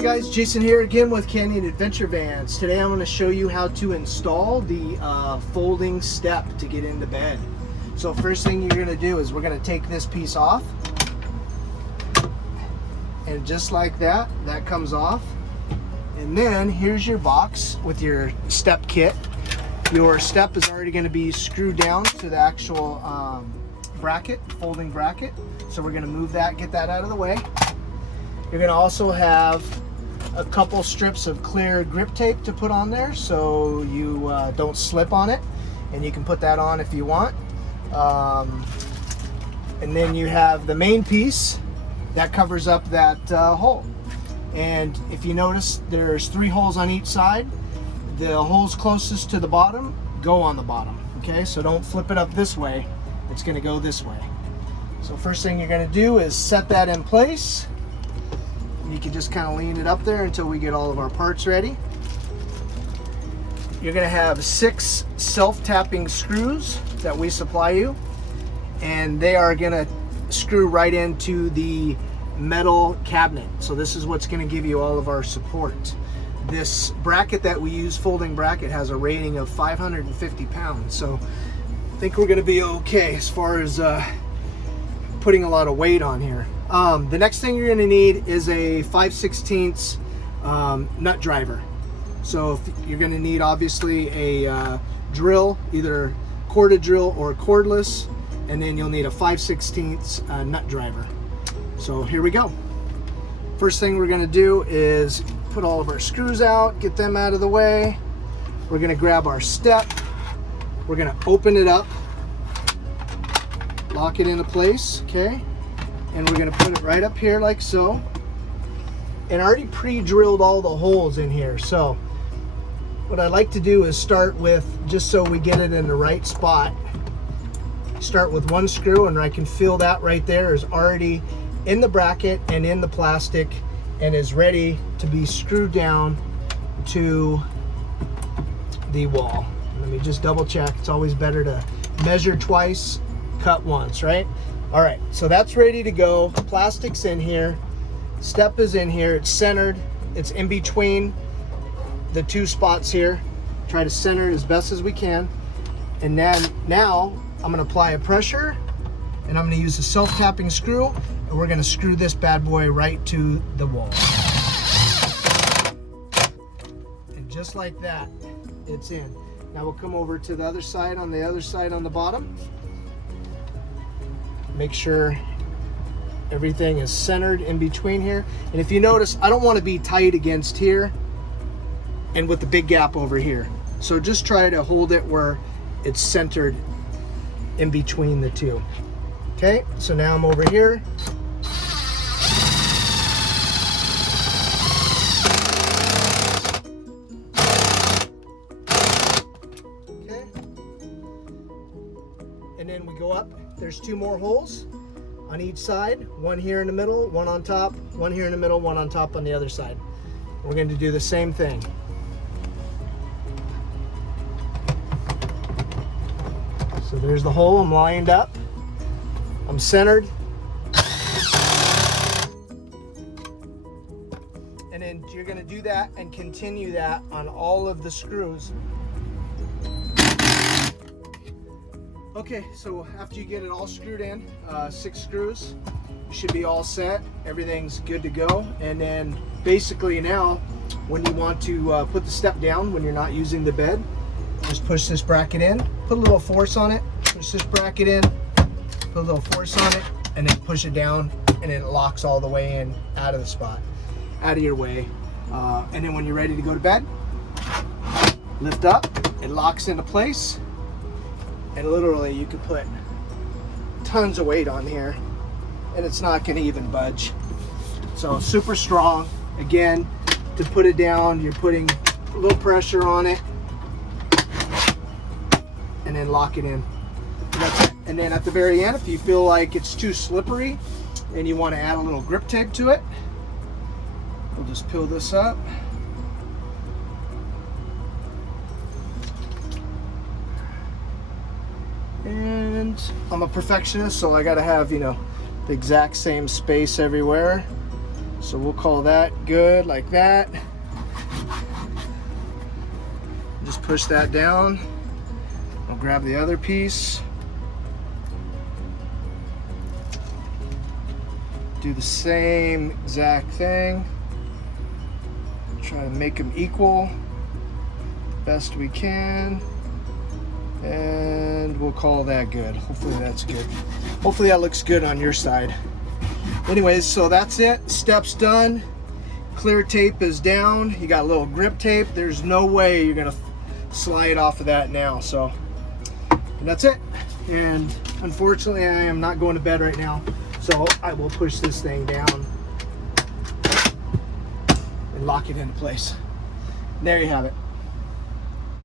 Hi guys, Jason here again with Canyon Adventure Vans. Today I'm going to show you how to install the folding step to get into bed. So first thing you're going to do is we're going to take this piece off. And just like that, that comes off. And then here's your box with your step kit. Your step is already going to be screwed down to the actual bracket, folding bracket. So we're going to move that, get that out of the way. You're going to also have a couple strips of clear grip tape to put on there so you don't slip on it, and you can put that on if you want. And then you have the main piece that covers up that hole. And if you notice, there's 3 holes on each side. The holes closest to the bottom go on the bottom. Okay, so don't flip it up this way. It's going to go this way. So first thing you're going to do is set that in place. You can just kind of lean it up there until we get all of our parts ready. You're going to have 6 self-tapping screws that we supply you, and they are going to screw right into the metal cabinet. So this is what's going to give you all of our support. This bracket that we use, folding bracket, has a rating of 550 pounds. So I think we're going to be okay as far as putting a lot of weight on here. The next thing you're going to need is a 5/16 nut driver. So if you're going to need obviously a drill, either corded drill or cordless, and then you'll need a 5/16 nut driver. So here we go. First thing we're going to do is put all of our screws out, get them out of the way. We're going to grab our step. We're going to open it up, lock it into place, okay? And we're going to put it right up here like so. And I already pre-drilled all the holes in here. So what I like to do is start with, just so we get it in the right spot, start with 1 screw, and I can feel that right there is already in the bracket and in the plastic and is ready to be screwed down to the wall. Let me just double check. It's always better to measure twice, cut once, right? All right, so that's ready to go. Plastic's in here, step is in here, it's centered, it's in between the 2 spots here. Try to center it as best as we can. And then now I'm gonna apply a pressure, and I'm gonna use a self-tapping screw, and we're gonna screw this bad boy right to the wall. And just like that, it's in. Now we'll come over to the other side, on the bottom. Make sure everything is centered in between here. And if you notice, I don't want to be tight against here and with the big gap over here. So just try to hold it where it's centered in between the 2. Okay, so now I'm over here. Okay. And then we go up. There's 2 more holes on each side, 1 here in the middle, 1 on top, 1 here in the middle, 1 on top on the other side. We're going to do the same thing. So there's the hole. I'm lined up. I'm centered. And then you're going to do that and continue that on all of the screws. Okay, so after you get it all screwed in, 6 screws, you should be all set. Everything's good to go. And then basically now, when you want to put the step down, when you're not using the bed, just push this bracket in, put a little force on it, push this bracket in, put a little force on it, and then push it down, and then it locks all the way in, out of the spot, out of your way. And then when you're ready to go to bed, lift up, it locks into place. And literally you could put tons of weight on here and it's not going to even budge. So super strong. Again, to put it down, you're putting a little pressure on it and then lock it in. That's it. And then at the very end, if you feel like it's too slippery and you want to add a little grip tape to it, we'll just peel this up. And I'm a perfectionist, so I gotta have, you know, the exact same space everywhere. So we'll call that good like that. Just push that down. I'll grab the other piece. Do the same exact thing. Try to make them equal best we can. And we'll call that good. Hopefully that's good. Hopefully that looks good on your side. Anyways, so that's it. Steps done. Clear tape is down. You got a little grip tape. There's no way you're gonna slide off of that now. So, and that's it. And unfortunately, I am not going to bed right now. So I will push this thing down and lock it into place. There you have it.